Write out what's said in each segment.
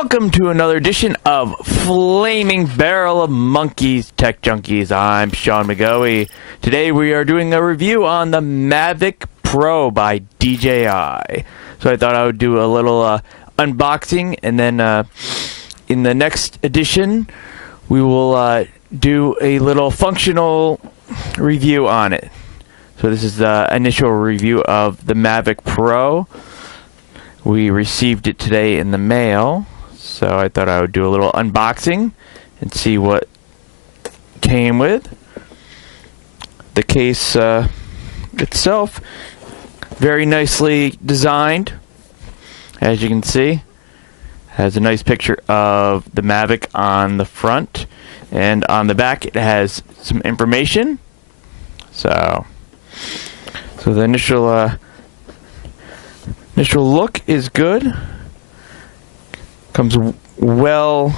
Welcome to another edition of Flaming Barrel of Monkeys Tech Junkies. I'm Sean McGoey. Today we are doing a review on the MAVIC Pro by DJI. So I thought I would do a little unboxing, and then in the next edition we will do a little functional review on it. So this is the initial review of the MAVIC Pro. We received it today in the mail, so I thought I would do a little unboxing and see what came with. The case itself, very nicely designed, as you can see. Has a nice picture of the MAVIC on the front, and on the back it has some information. So the initial look is good. Comes well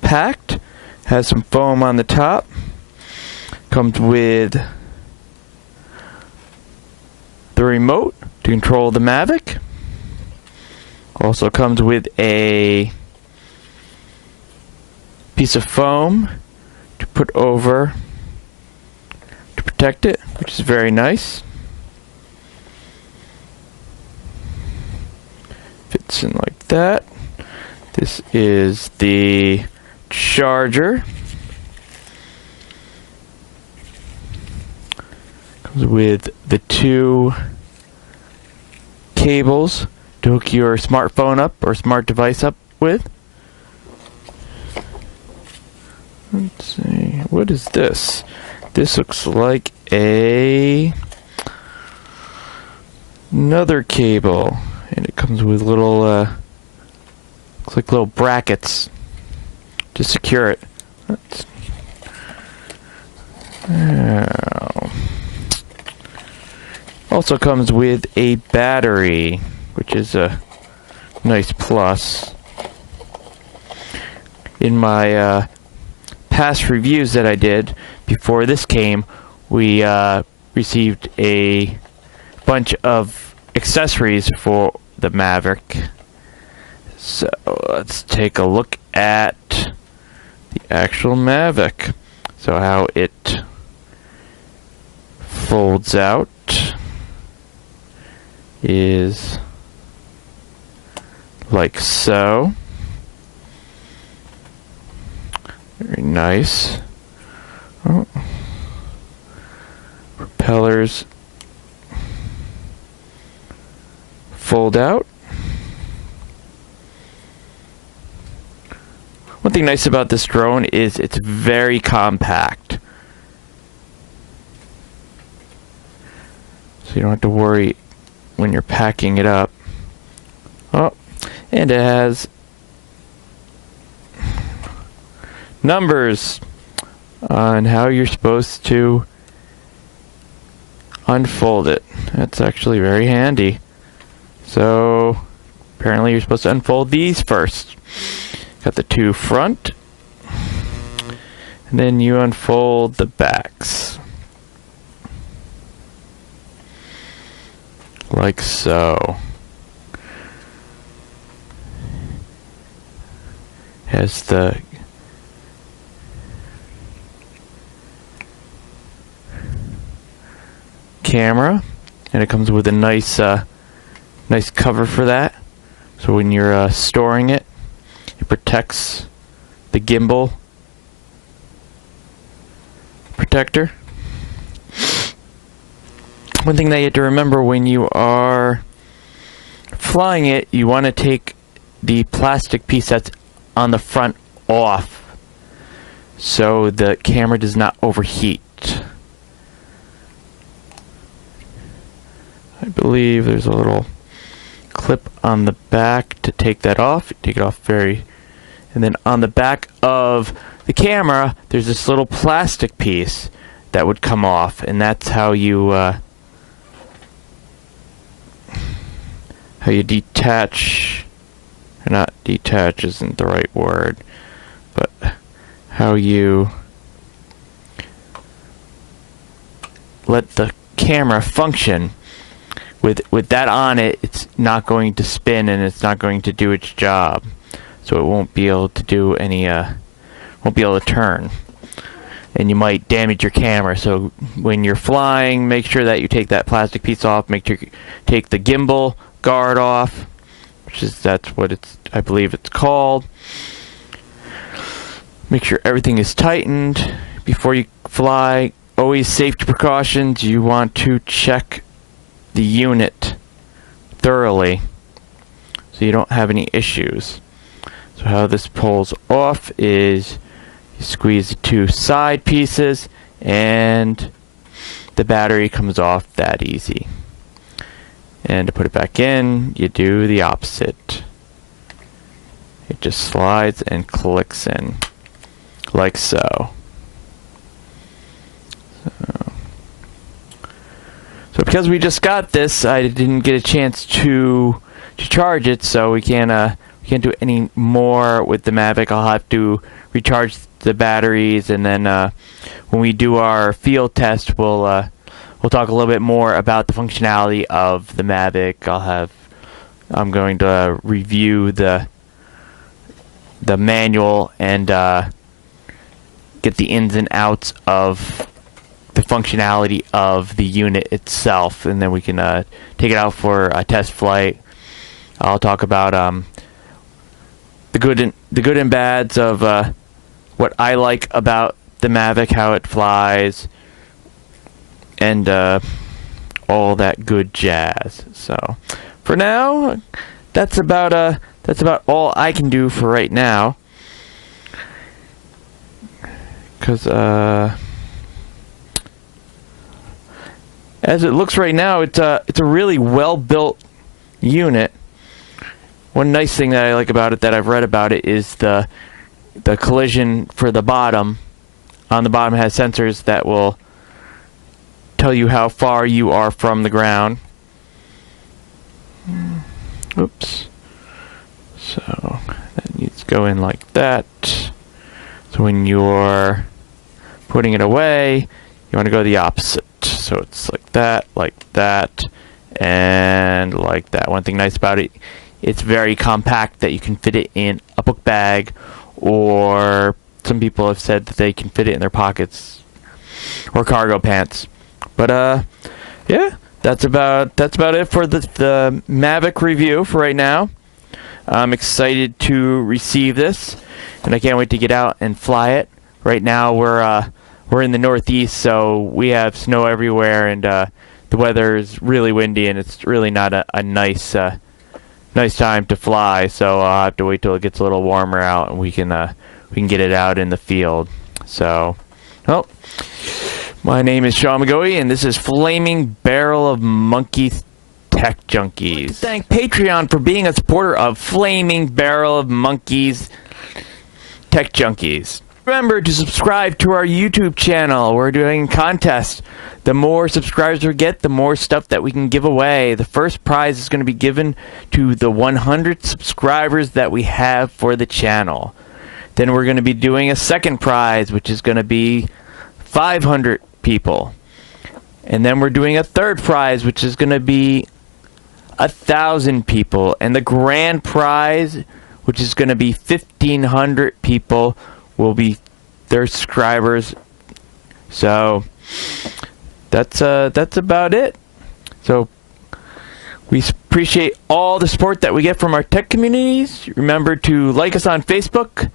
packed. Has some foam on the top. Comes with the remote to control the MAVIC. Also comes with a piece of foam to put over to protect it, which is very nice. Fits in like that. This is the charger. Comes with the two cables to hook your smartphone up or smart device up with. Let's see, what is this? This looks like another cable. And it comes with little, looks like little brackets to secure it. Also comes with a battery, which is a nice plus. In my past reviews that I did before this came, we received a bunch of accessories for the MAVIC. So let's take a look at the actual MAVIC. So how it folds out is like so. Very nice. Oh. Propellers fold out. One thing nice about this drone is it's very compact. So you don't have to worry when you're packing it up. Oh, and it has numbers on how you're supposed to unfold it. That's actually very handy. So apparently you're supposed to unfold these first. Got the two front, and then you unfold the backs like so. Has the camera, and it comes with a nice cover for that, so when you're storing it, it protects the gimbal protector. One thing that you have to remember when you are flying it, you want to take the plastic piece that's on the front off so the camera does not overheat. I believe there's a little clip on the back to take that off. You take it off and then on the back of the camera there's this little plastic piece that would come off, and that's how you detach, or not detach isn't the right word, but how you let the camera function with that on it, it's not going to spin and it's not going to do its job. So it won't be able to do any, won't be able to turn. And you might damage your camera. So when you're flying, make sure that you take that plastic piece off. Make sure you take the gimbal guard off, that's what I believe it's called. Make sure everything is tightened before you fly. Always safety precautions. You want to check the unit thoroughly so you don't have any issues. So how this pulls off is you squeeze the two side pieces and the battery comes off that easy. And to put it back in, you do the opposite. It just slides and clicks in like so. So because we just got this, I didn't get a chance to charge it, so we can't do any more with the Mavic. I'll have to recharge the batteries, and then when we do our field test, we'll talk a little bit more about the functionality of the Mavic. I'm going to review the manual and get the ins and outs of the functionality of the unit itself, and then we can take it out for a test flight. I'll talk about the good and bads of what I like about the Mavic, how it flies, and all that good jazz. So for now, that's about all I can do for right now, because as it looks right now, it's a really well built unit. One nice thing that I like about it, that I've read about it, is the collision for the bottom. On the bottom, it has sensors that will tell you how far you are from the ground. Oops. So that needs to go in like that. So when you're putting it away, you want to go the opposite. So it's like that, and like that. One thing nice about it, it's very compact, that you can fit it in a book bag, or some people have said that they can fit it in their pockets or cargo pants. But yeah, that's about it for the Mavic review for right now. I'm excited to receive this, and I can't wait to get out and fly it. Right now we're in the Northeast, so we have snow everywhere, and the weather is really windy, and it's really not a nice time to fly. So I'll have to wait till it gets a little warmer out, and we can get it out in the field. So, well, my name is Sean McGoey, and this is Flaming Barrel of Monkeys Tech Junkies. Thank Patreon for being a supporter of Flaming Barrel of Monkeys Tech Junkies. Remember to subscribe to our YouTube channel. We're doing contests. The more subscribers we get, the more stuff that we can give away. The first prize is going to be given to the 100 subscribers that we have for the channel. Then we're going to be doing a second prize, which is going to be 500 people. And then we're doing a third prize, which is going to be 1,000 people. And the grand prize, which is going to be 1,500 people, will be their subscribers. So that's about it. So we appreciate all the support that we get from our tech communities. Remember to like us on Facebook,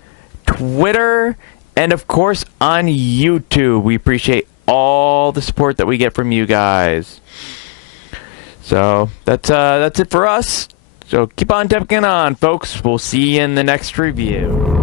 Twitter, and of course on YouTube. We appreciate all the support that we get from you guys. So that's it for us. So keep on teching on, folks. We'll see you in the next review.